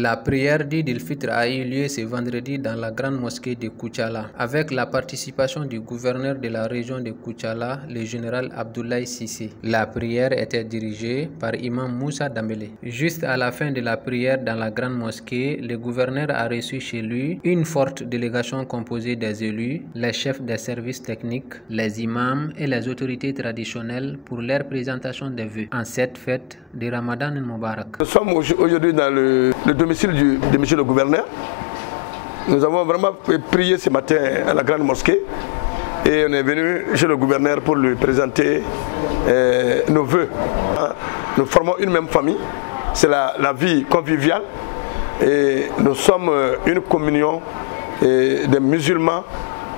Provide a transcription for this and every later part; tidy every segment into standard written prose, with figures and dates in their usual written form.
La prière d'Eid el-Fitr a eu lieu ce vendredi dans la grande mosquée de Koutiala, avec la participation du gouverneur de la région de Koutiala, le général Abdoulaye Cissé. La prière était dirigée par Imam Moussa Dambélé. Juste à la fin de la prière dans la grande mosquée, le gouverneur a reçu chez lui une forte délégation composée des élus, les chefs des services techniques, les imams et les autorités traditionnelles pour leur présentation des vœux en cette fête de Ramadan Moubarak. Nous sommes aujourd'hui dans le domicile de monsieur le gouverneur. Nous avons vraiment prié ce matin à la grande mosquée et on est venu chez le gouverneur pour lui présenter nos vœux. Nous formons une même famille, c'est la vie conviviale et nous sommes une communion des musulmans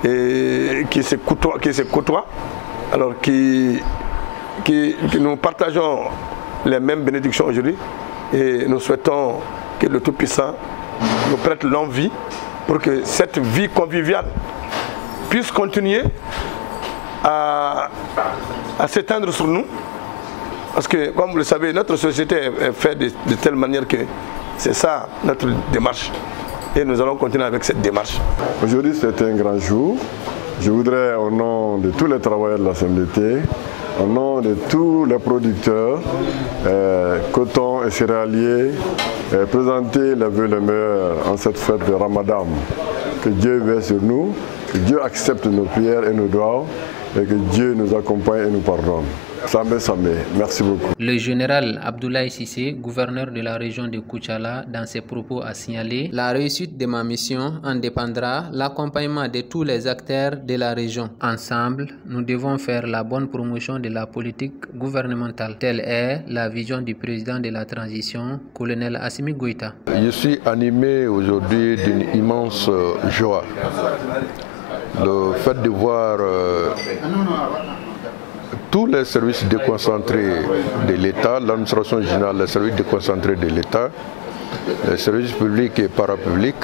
qui se côtoient, alors qui nous partageons les mêmes bénédictions aujourd'hui et nous souhaitons que le Tout-Puissant nous prête longue vie pour que cette vie conviviale puisse continuer à s'étendre sur nous. Parce que, comme vous le savez, notre société est faite de telle manière que c'est ça notre démarche. Et nous allons continuer avec cette démarche. Aujourd'hui, c'est un grand jour. Je voudrais, au nom de tous les travailleurs de la CMDT, au nom de tous les producteurs, coton et céréaliers, présenter les vœux les meilleurs en cette fête de Ramadan. Que Dieu veille sur nous, que Dieu accepte nos prières et nos doigts, et que Dieu nous accompagne et nous pardonne. Samé, Samé, merci beaucoup. Le général Abdoulaye Cissé, gouverneur de la région de Koutiala, dans ses propos a signalé: la réussite de ma mission en dépendra l'accompagnement de tous les acteurs de la région. Ensemble, nous devons faire la bonne promotion de la politique gouvernementale. Telle est la vision du président de la transition, colonel Assimi Goïta. Je suis animé aujourd'hui d'une immense joie. Le fait de voir tous les services déconcentrés de l'État, l'administration générale, les services déconcentrés de l'État, les services publics et parapublics,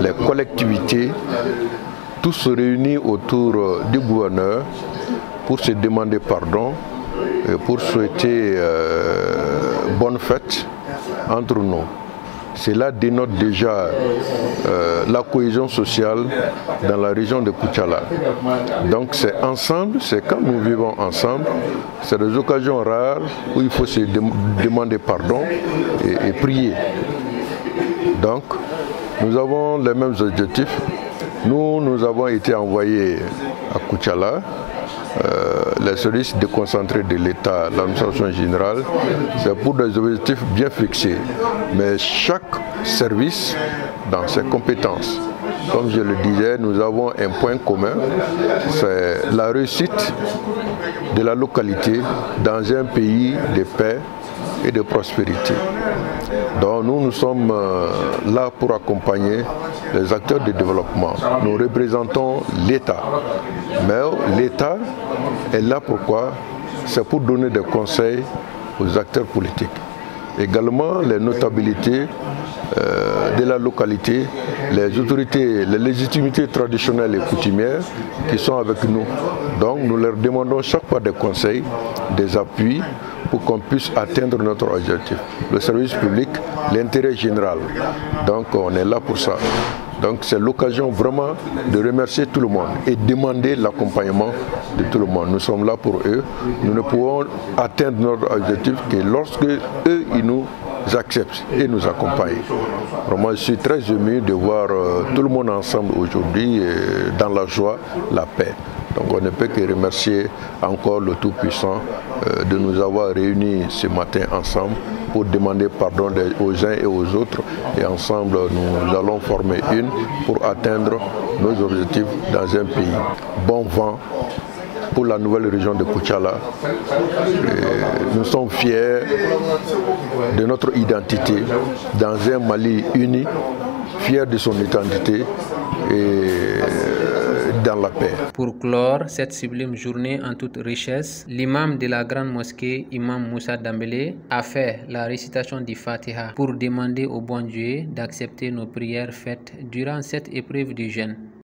les collectivités, tous se réunis autour du gouverneur pour se demander pardon et pour souhaiter bonne fête entre nous. Cela dénote déjà la cohésion sociale dans la région de Koutiala. Donc c'est ensemble, c'est quand nous vivons ensemble, c'est des occasions rares où il faut se demander pardon et prier. Donc nous avons les mêmes objectifs. Nous avons été envoyés à Koutiala. Les services déconcentrés de l'État, l'administration générale, c'est pour des objectifs bien fixés. Mais chaque service dans ses compétences. Comme je le disais, nous avons un point commun, c'est la réussite de la localité dans un pays de paix et de prospérité. Donc nous sommes là pour accompagner les acteurs de développement. Nous représentons l'État. Mais l'État est là pourquoi? C'est pour donner des conseils aux acteurs politiques. Également les notabilités de la localité, les autorités, les légitimités traditionnelles et coutumières qui sont avec nous. Donc nous leur demandons chaque fois des conseils, des appuis pour qu'on puisse atteindre notre objectif. Le service public, l'intérêt général. Donc on est là pour ça. Donc c'est l'occasion vraiment de remercier tout le monde et demander l'accompagnement de tout le monde. Nous sommes là pour eux. Nous ne pouvons atteindre notre objectif que lorsque eux, ils nous acceptent et nous accompagnent. Vraiment, je suis très ému de voir tout le monde ensemble aujourd'hui dans la joie, la paix. Donc on ne peut que remercier encore le Tout-Puissant de nous avoir réunis ce matin ensemble pour demander pardon aux uns et aux autres. Et ensemble, nous allons former une pour atteindre nos objectifs dans un pays. Bon vent pour la nouvelle région de Koutiala. Nous sommes fiers de notre identité dans un Mali uni, fiers de son identité et dans la paix. Pour clore cette sublime journée en toute richesse, l'imam de la grande mosquée, Imam Moussa Dambélé, a fait la récitation du Fatiha pour demander au bon Dieu d'accepter nos prières faites durant cette épreuve du jeûne.